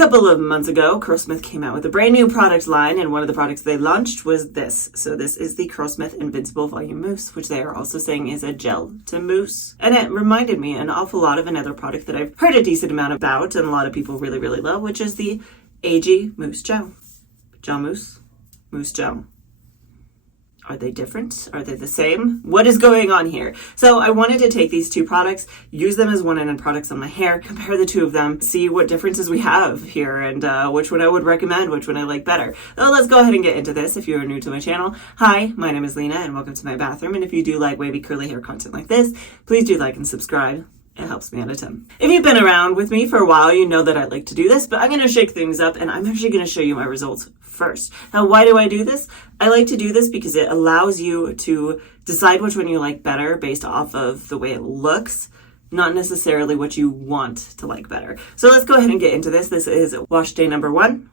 couple of months ago, Curlsmith came out with a brand new product line, and one of the products they launched was this. So this is the Curlsmith Invincible Volume Mousse, which they are also saying is a gel to mousse. And it reminded me an awful lot of another product that I've heard a decent amount about and a lot of people really, really love, which is the AG Mousse Gel. Gel mousse, mousse gel. Are they different? Are they the same? What is going on here? So I wanted to take these two products, use them as one-and-done products on my hair, compare the two of them, see what differences we have here, and which one I would recommend, which one I like better. So let's go ahead and get into this. If you are new to my channel, hi, my name is Lena, and welcome to my bathroom. And if you do like wavy curly hair content like this, please do like and subscribe. It helps me out a ton. If you've been around with me for a while, you know that I like to do this, but I'm going to shake things up and I'm actually going to show you my results first. Now, why do I do this? I like to do this because it allows you to decide which one you like better based off of the way it looks, not necessarily what you want to like better. So let's go ahead and get into this. This is wash day number 1.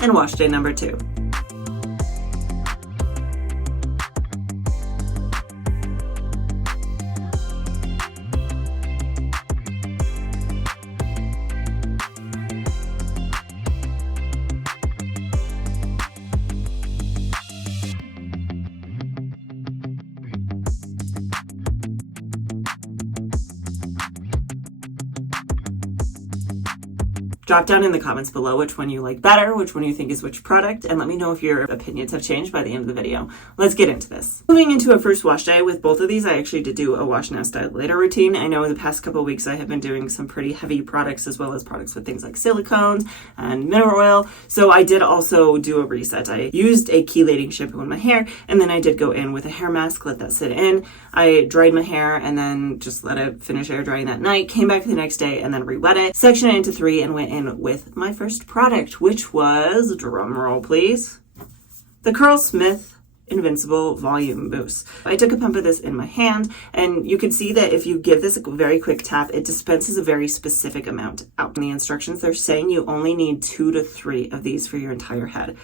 And wash day number 2. Drop down in the comments below which one you like better, which one you think is which product, and let me know if your opinions have changed by the end of the video. Let's get into this. Moving into a first wash day with both of these, I actually did do a wash now, style later routine. I know in the past couple of weeks I have been doing some pretty heavy products as well as products with things like silicones and mineral oil. So I did also do a reset. I used a chelating shampoo in my hair, and then I did go in with a hair mask, let that sit in. I dried my hair and then just let it finish air drying that night, came back the next day and then re-wet it, sectioned it into 3 and went in with my first product, which was, drum roll please, the Curlsmith Invincible Volume Mousse. I took a pump of this in my hand, and you can see that if you give this a very quick tap, it dispenses a very specific amount out. In the instructions, they're saying you only need 2 to 3 of these for your entire head.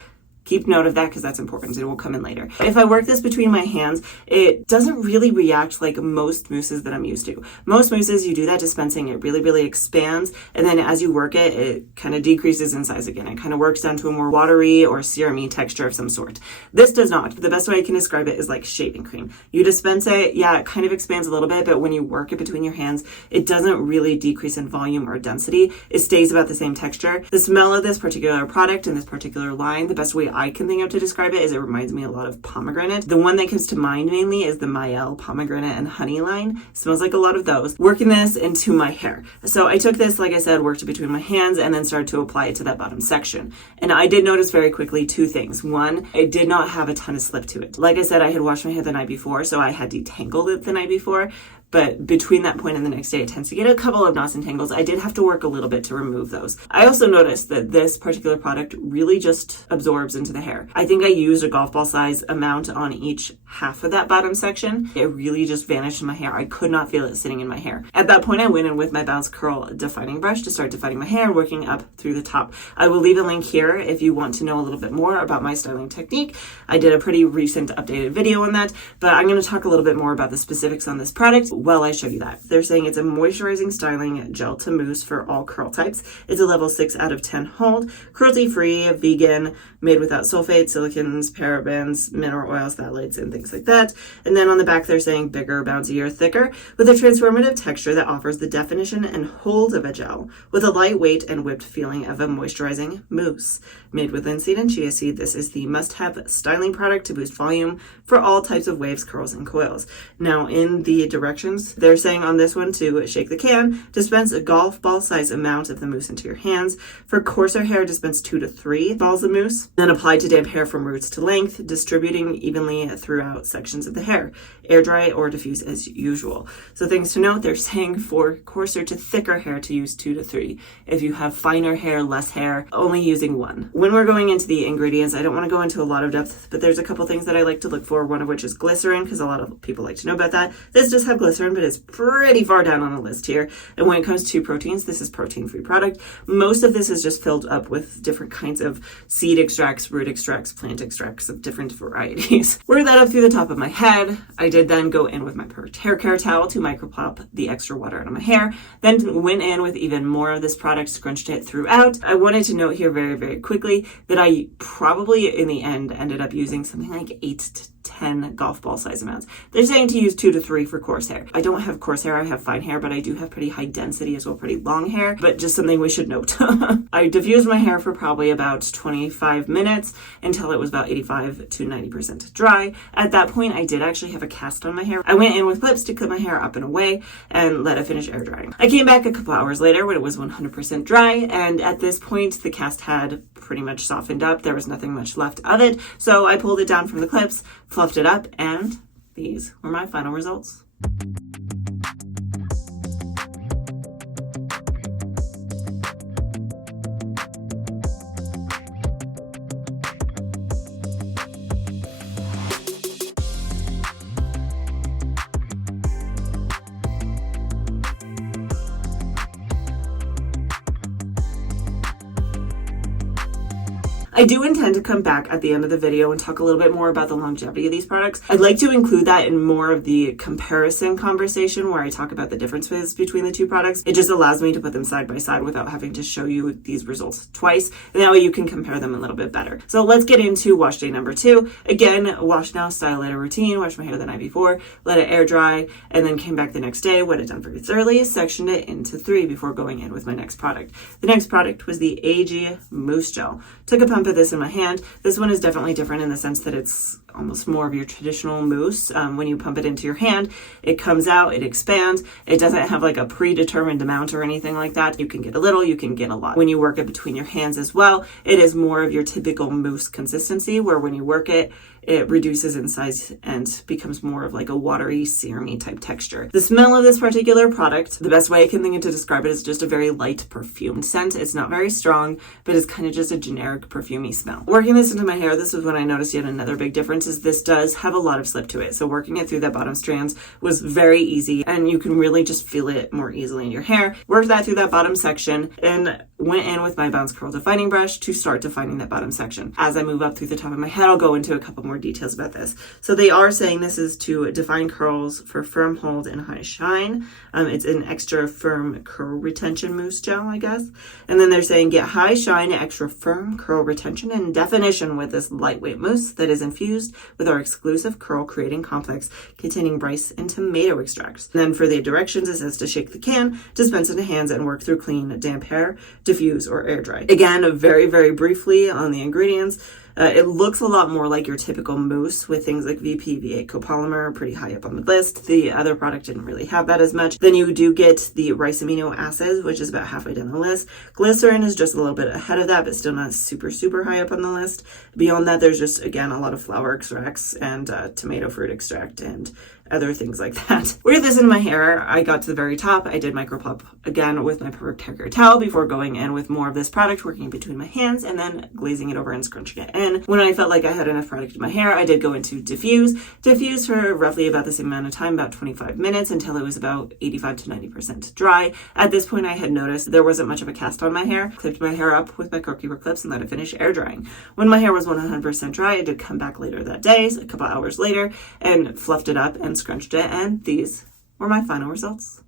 Keep note of that because that's important. It will come in later. If I work this between my hands, it doesn't really react like most mousses that I'm used to. Most mousses, you do that dispensing, it really, really expands. And then as you work it, it kind of decreases in size again. It kind of works down to a more watery or serum-y texture of some sort. This does not. The best way I can describe it is like shaving cream. You dispense it, yeah, it kind of expands a little bit, but when you work it between your hands, it doesn't really decrease in volume or density. It stays about the same texture. The smell of this particular product and this particular line, the best way I can think of to describe it is it reminds me a lot of pomegranate. The one that comes to mind mainly is the Mael pomegranate and honey line. It smells like a lot of those. Working this into my hair. So I took this, like I said, worked it between my hands and then started to apply it to that bottom section. And I did notice very quickly 2 things. One, it did not have a ton of slip to it. Like I said, I had washed my hair the night before, so I had detangled it the night before. But between that point and the next day, it tends to get a couple of knots and tangles. I did have to work a little bit to remove those. I also noticed that this particular product really just absorbs into the hair. I think I used a golf ball size amount on each half of that bottom section. It really just vanished in my hair. I could not feel it sitting in my hair. At that point, I went in with my Bounce Curl defining brush to start defining my hair, working up through the top. I will leave a link here if you want to know a little bit more about my styling technique. I did a pretty recent updated video on that, but I'm going to talk a little bit more about the specifics on this product while I show you that. They're saying it's a moisturizing styling gel to mousse for all curl types. It's a level 6 out of 10 hold, cruelty-free, vegan, made without sulfates, silicons, parabens, mineral oils, phthalates, and things like that. And then on the back, they're saying bigger, bouncier, thicker, with a transformative texture that offers the definition and hold of a gel, with a lightweight and whipped feeling of a moisturizing mousse. Made with linseed and chia seed, this is the must-have styling product to boost volume for all types of waves, curls, and coils. Now, in the directions directions. They're saying on this one to shake the can, dispense a golf ball size amount of the mousse into your hands. For coarser hair, dispense 2 to 3 balls of mousse. Then apply to damp hair from roots to length, distributing evenly throughout sections of the hair. Air dry or diffuse as usual. So things to note, they're saying for coarser to thicker hair to use 2 to 3. If you have finer hair, less hair, only using 1. When we're going into the ingredients, I don't want to go into a lot of depth, but there's a couple things that I like to look for, one of which is glycerin, because a lot of people like to know about that. This does have glycerin, but it's pretty far down on the list here. And when it comes to proteins, this is protein-free product. Most of this is just filled up with different kinds of seed extracts, root extracts, plant extracts of different varieties. Work that up through the top of my head. I did then go in with my hair care towel to microplop the extra water out of my hair, then went in with even more of this product, scrunched it throughout. I wanted to note here very, very quickly that I probably in the end ended up using something like 8 to 10 golf ball size amounts. They're saying to use 2 to 3 for coarse hair. I don't have coarse hair, I have fine hair, but I do have pretty high density as well, pretty long hair, but just something we should note. I diffused my hair for probably about 25 minutes until it was about 85 to 90% dry. At that point, I did actually have a cast on my hair. I went in with clips to clip my hair up and away and let it finish air drying. I came back a couple hours later when it was 100% dry, and at this point, the cast had pretty much softened up. There was nothing much left of it, so I pulled it down from the clips, fluffed it up, and these were my final results. I do intend to come back at the end of the video and talk a little bit more about the longevity of these products. I'd like to include that in more of the comparison conversation where I talk about the differences between the two products. It just allows me to put them side by side without having to show you these results twice, and that way you can compare them a little bit better. So let's get into wash day number 2. Again, wash now, style later routine, wash my hair the night before, let it air dry, and then came back the next day, wet it down very thoroughly, sectioned it into 3 before going in with my next product. The next product was the AG Mousse Gel. Took a pump of this in my hand. This one is definitely different in the sense that it's almost more of your traditional mousse. When you pump it into your hand, it comes out, it expands. It doesn't have like a predetermined amount or anything like that. You can get a little, you can get a lot. When you work it between your hands as well, it is more of your typical mousse consistency, where when you work it, it reduces in size and becomes more of like a watery, serum-y type texture. The smell of this particular product, the best way I can think of to describe it is just a very light perfumed scent. It's not very strong, but it's kind of just a generic perfumey smell. Working this into my hair, this was when I noticed yet another big difference is this does have a lot of slip to it. So working it through the bottom strands was very easy, and you can really just feel it more easily in your hair. Worked that through that bottom section and went in with my Bounce Curl defining brush to start defining that bottom section. As I move up through the top of my head, I'll go into a couple more details about this. So they are saying this is to define curls for firm hold and high shine. It's an extra firm curl retention mousse gel, I guess. And then they're saying get high shine, extra firm curl retention and definition with this lightweight mousse that is infused with our exclusive curl creating complex containing rice and tomato extracts. And then for the directions, it says to shake the can, dispense into hands and work through clean, damp hair, diffuse or air dry. Again, very, very briefly on the ingredients. It looks a lot more like your typical mousse with things like VP, V8 copolymer, pretty high up on the list. The other product didn't really have that as much. Then you do get the rice amino acids, which is about halfway down the list. Glycerin is just a little bit ahead of that, but still not super, super high up on the list. Beyond that, there's just, again, a lot of flower extracts and tomato fruit extract and other things like that. Wear this in my hair. I got to the very top. I did microplop again with my perfect hair care towel before going in with more of this product, working between my hands and then glazing it over and scrunching it in. When I felt like I had enough product in my hair, I did go into diffuse. Diffuse for roughly about the same amount of time, about 25 minutes until it was about 85 to 90% dry. At this point, I had noticed there wasn't much of a cast on my hair. Clipped my hair up with my corky clips and let it finish air drying. When my hair was 100% dry, I did come back later that day, a couple hours later, and fluffed it up and scrunched it, and these were my final results.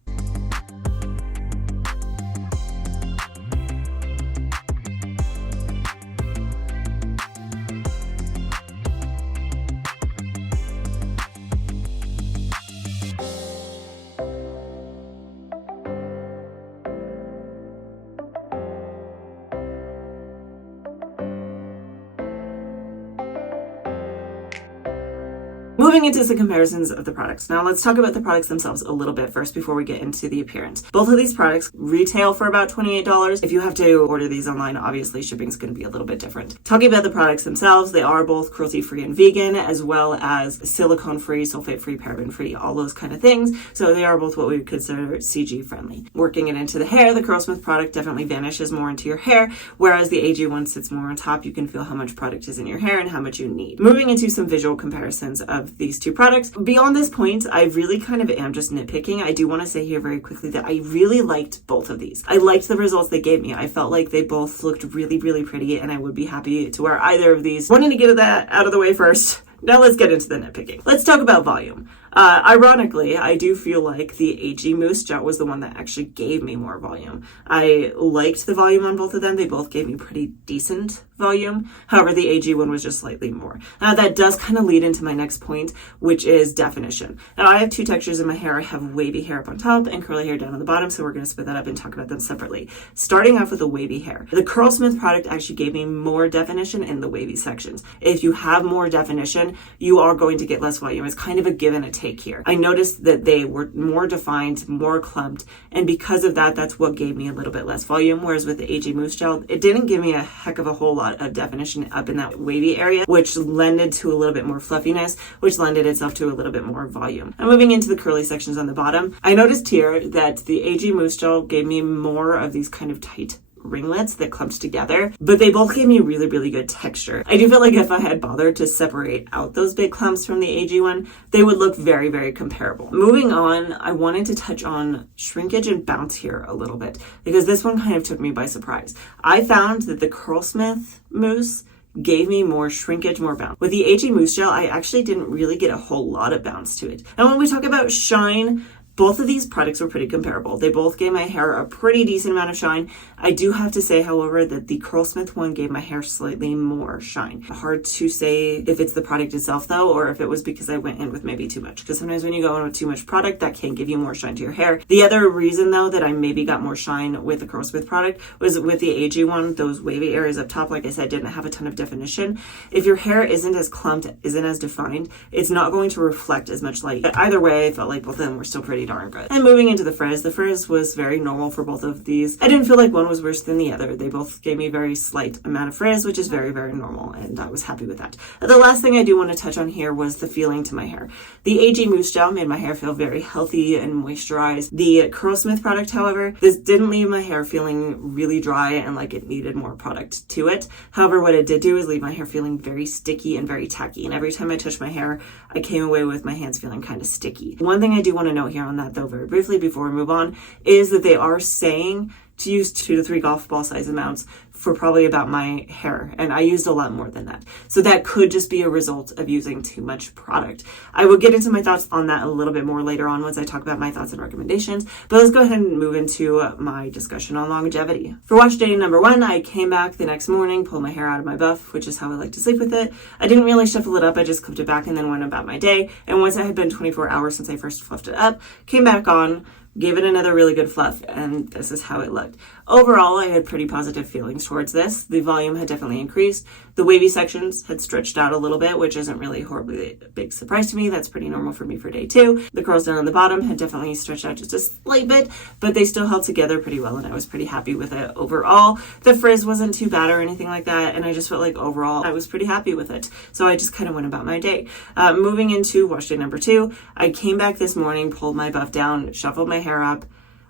Moving into some comparisons of the products. Now let's talk about the products themselves a little bit first before we get into the appearance. Both of these products retail for about $28. If you have to order these online, obviously shipping is going to be a little bit different. Talking about the products themselves, they are both cruelty-free and vegan, as well as silicone-free, sulfate-free, paraben-free, all those kind of things. So they are both what we would consider CG friendly. Working it into the hair, the Curlsmith product definitely vanishes more into your hair, whereas the AG one sits more on top. You can feel how much product is in your hair and how much you need. Moving into some visual comparisons of these two products. Beyond this point, I really kind of am just nitpicking. I do want to say here very quickly that I really liked both of these. I liked the results they gave me. I felt like they both looked really, really pretty, and I would be happy to wear either of these. Wanting to get that out of the way first. Now let's get into the nitpicking. Let's talk about volume. Ironically, I do feel like the AG Mousse Gel was the one that actually gave me more volume. I liked the volume on both of them. They both gave me pretty decent volume. However, the AG one was just slightly more. Now that does kind of lead into my next point, which is definition. Now I have two textures in my hair. I have wavy hair up on top and curly hair down on the bottom, so we're going to split that up and talk about them separately. Starting off with the wavy hair. The Curlsmith product actually gave me more definition in the wavy sections. If you have more definition, you are going to get less volume. It's kind of a give and a take here. I noticed that they were more defined, more clumped, and because of that, that's what gave me a little bit less volume. Whereas with the AG Mousse Gel, it didn't give me a heck of a whole lot of definition up in that wavy area, which lended to a little bit more fluffiness, which lended itself to a little bit more volume. Now moving into the curly sections on the bottom, I noticed here that the AG Mousse Gel gave me more of these kind of tight ringlets that clumped together, but they both gave me really, really good texture. I do feel like if I had bothered to separate out those big clumps from the AG one, they would look very, very comparable. Moving on, I wanted to touch on shrinkage and bounce here a little bit, because this one kind of took me by surprise. I found that the Curlsmith Mousse gave me more shrinkage, more bounce. With the AG Mousse Gel, I actually didn't really get a whole lot of bounce to it. And when we talk about shine, both of these products were pretty comparable. They both gave my hair a pretty decent amount of shine. I do have to say, however, that the Curlsmith one gave my hair slightly more shine. Hard to say if it's the product itself though, or if it was because I went in with maybe too much. Because sometimes when you go in with too much product, that can give you more shine to your hair. The other reason though that I maybe got more shine with the Curlsmith product was with the AG one, those wavy areas up top, like I said, didn't have a ton of definition. If your hair isn't as clumped, isn't as defined, it's not going to reflect as much light. But either way, I felt like both of them were still pretty darn good. And moving into the frizz was very normal for both of these. I didn't feel like one was worse than the other. They both gave me a very slight amount of frizz, which is very, very normal, and I was happy with that. The last thing I do want to touch on here was the feeling to my hair. The AG Mousse Gel made my hair feel very healthy and moisturized. The Curlsmith product, however, this didn't leave my hair feeling really dry and like it needed more product to it. However, what it did do is leave my hair feeling very sticky and very tacky, and every time I touched my hair, I came away with my hands feeling kind of sticky. One thing I do want to note here on that though, very briefly before we move on, is that they are saying to use 2 to 3 golf ball size amounts for probably about my hair, and I used a lot more than that. So that could just be a result of using too much product. I will get into my thoughts on that a little bit more later on once I talk about my thoughts and recommendations, but let's go ahead and move into my discussion on longevity. For wash day number 1, I came back the next morning, pulled my hair out of my buff, which is how I like to sleep with it. I didn't really shuffle it up, I just clipped it back and then went about my day, and once it had been 24 hours since I first fluffed it up, came back on, gave it another really good fluff, and this is how it looked. Overall, I had pretty positive feelings towards this. The volume had definitely increased. The wavy sections had stretched out a little bit, which isn't really a horribly big surprise to me. That's pretty normal for me for day 2. The curls down on the bottom had definitely stretched out just a slight bit, but they still held together pretty well, and I was pretty happy with it overall. The frizz wasn't too bad or anything like that, and I just felt like overall I was pretty happy with it. So I just kind of went about my day. Moving into wash day number 2, I came back this morning, pulled my buff down, shuffled my hair up,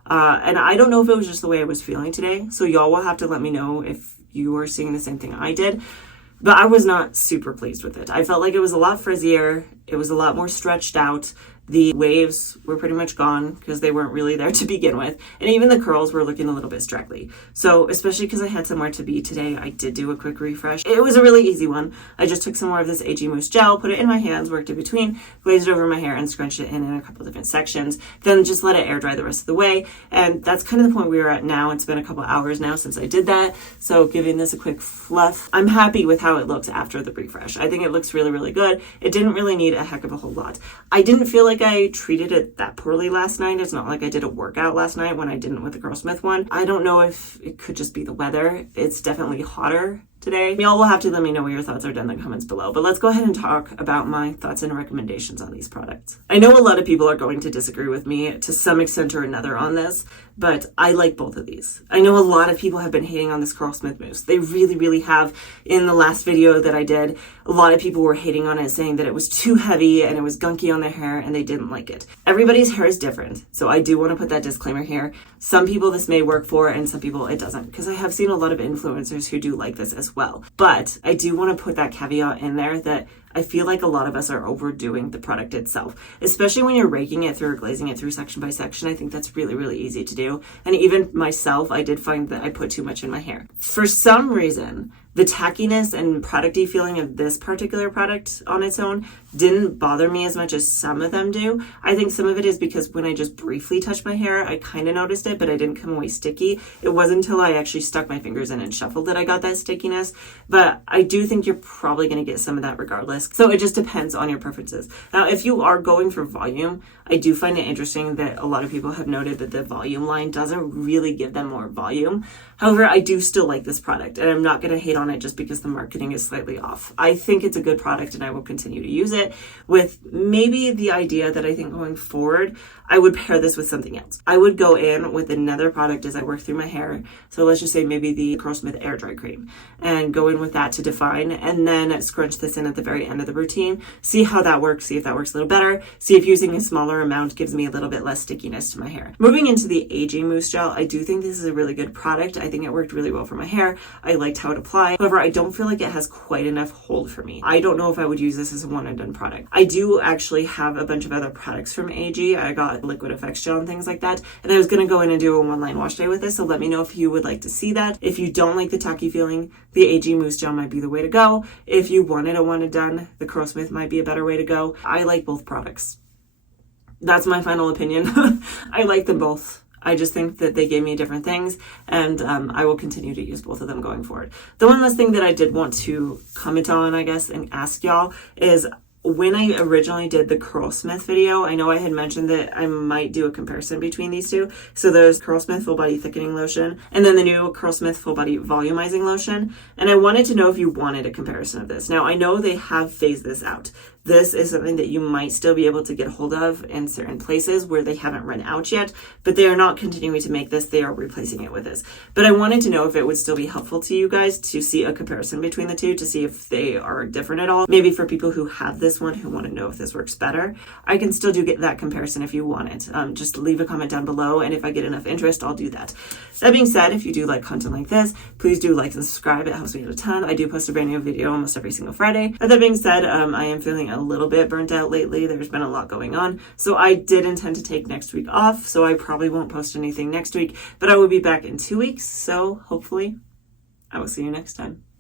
and I don't know if it was just the way I was feeling today, so y'all will have to let me know if you are seeing the same thing I did, but I was not super pleased with it. I felt like it was a lot frizzier, it was a lot more stretched out. The waves were pretty much gone because they weren't really there to begin with. And even the curls were looking a little bit straggly. So especially because I had somewhere to be today, I did do a quick refresh. It was a really easy one. I just took some more of this AG Mousse Gel, put it in my hands, worked in between, glazed it over my hair and scrunched it in a couple different sections. Then just let it air dry the rest of the way. And that's kind of the point we are at now. It's been a couple hours now since I did that. So giving this a quick fluff, I'm happy with how it looks after the refresh. I think it looks really, really good. It didn't really need a heck of a whole lot. I didn't feel like I treated it that poorly last night. It's not like I did a workout last night when I didn't with the Curlsmith one. I don't know if it could just be the weather. It's definitely hotter today. Y'all will have to let me know what your thoughts are down in the comments below, but let's go ahead and talk about my thoughts and recommendations on these products. I know a lot of people are going to disagree with me to some extent or another on this, but I like both of these. I know a lot of people have been hating on this Curlsmith Mousse. They really, really have. In the last video that I did, a lot of people were hating on it, saying that it was too heavy and it was gunky on their hair and they didn't like it. Everybody's hair is different, so I do want to put that disclaimer here. Some people this may work for and some people it doesn't, because I have seen a lot of influencers who do like this as well. But I do want to put that caveat in there that I feel like a lot of us are overdoing the product itself, especially when you're raking it through or glazing it through section by section. I think that's really, really easy to do. And even myself, I did find that I put too much in my hair. For some reason, the tackiness and producty feeling of this particular product on its own didn't bother me as much as some of them do. I think some of it is because when I just briefly touched my hair, I kind of noticed it, but I didn't come away sticky. It wasn't until I actually stuck my fingers in and shuffled that I got that stickiness. But I do think you're probably going to get some of that regardless. So it just depends on your preferences. Now, if you are going for volume, I do find it interesting that a lot of people have noted that the volume line doesn't really give them more volume. However, I do still like this product, and I'm not going to hate on it just because the marketing is slightly off. I think it's a good product and I will continue to use it, with maybe the idea that I think going forward, I would pair this with something else. I would go in with another product as I work through my hair. So let's just say maybe the Curlsmith Air Dry Cream, and go in with that to define, and then scrunch this in at the very end of the routine. See how that works, see if that works a little better, see if using a smaller amount gives me a little bit less stickiness to my hair. Moving into the AG Mousse Gel, I do think this is a really good product. I think it worked really well for my hair. I liked how it applied. However, I don't feel like it has quite enough hold for me. I don't know if I would use this as a one and done product. I do actually have a bunch of other products from AG. I got liquid effects gel and things like that, and I was going to go in and do a one line wash day with this, so let me know if you would like to see that. If you don't like the tacky feeling, the AG Mousse Gel might be the way to go. If you wanted a one and done, the Curlsmith might be a better way to go. I like both products. That's my final opinion. I like them both. I just think that they gave me different things, and I will continue to use both of them going forward. The one last thing that I did want to comment on, I guess, and ask y'all is, when I originally did the Curlsmith video, I know I had mentioned that I might do a comparison between these two. So there's Curlsmith Full Body Thickening Lotion and then the new Curlsmith Full Body Volumizing Lotion. And I wanted to know if you wanted a comparison of this. Now, I know they have phased this out. This is something that you might still be able to get hold of in certain places where they haven't run out yet, but they are not continuing to make this. They are replacing it with this. But I wanted to know if it would still be helpful to you guys to see a comparison between the two, to see if they are different at all. Maybe for people who have this one, who want to know if this works better, I can still do get that comparison if you want it. Just leave a comment down below, and if I get enough interest, I'll do that. That being said, if you do like content like this, please do like and subscribe. It helps me out a ton. I do post a brand new video almost every single Friday. That being said, I am feeling a little bit burnt out lately. There's been a lot going on. So I did intend to take next week off. So I probably won't post anything next week, but I will be back in 2 weeks. So hopefully I will see you next time.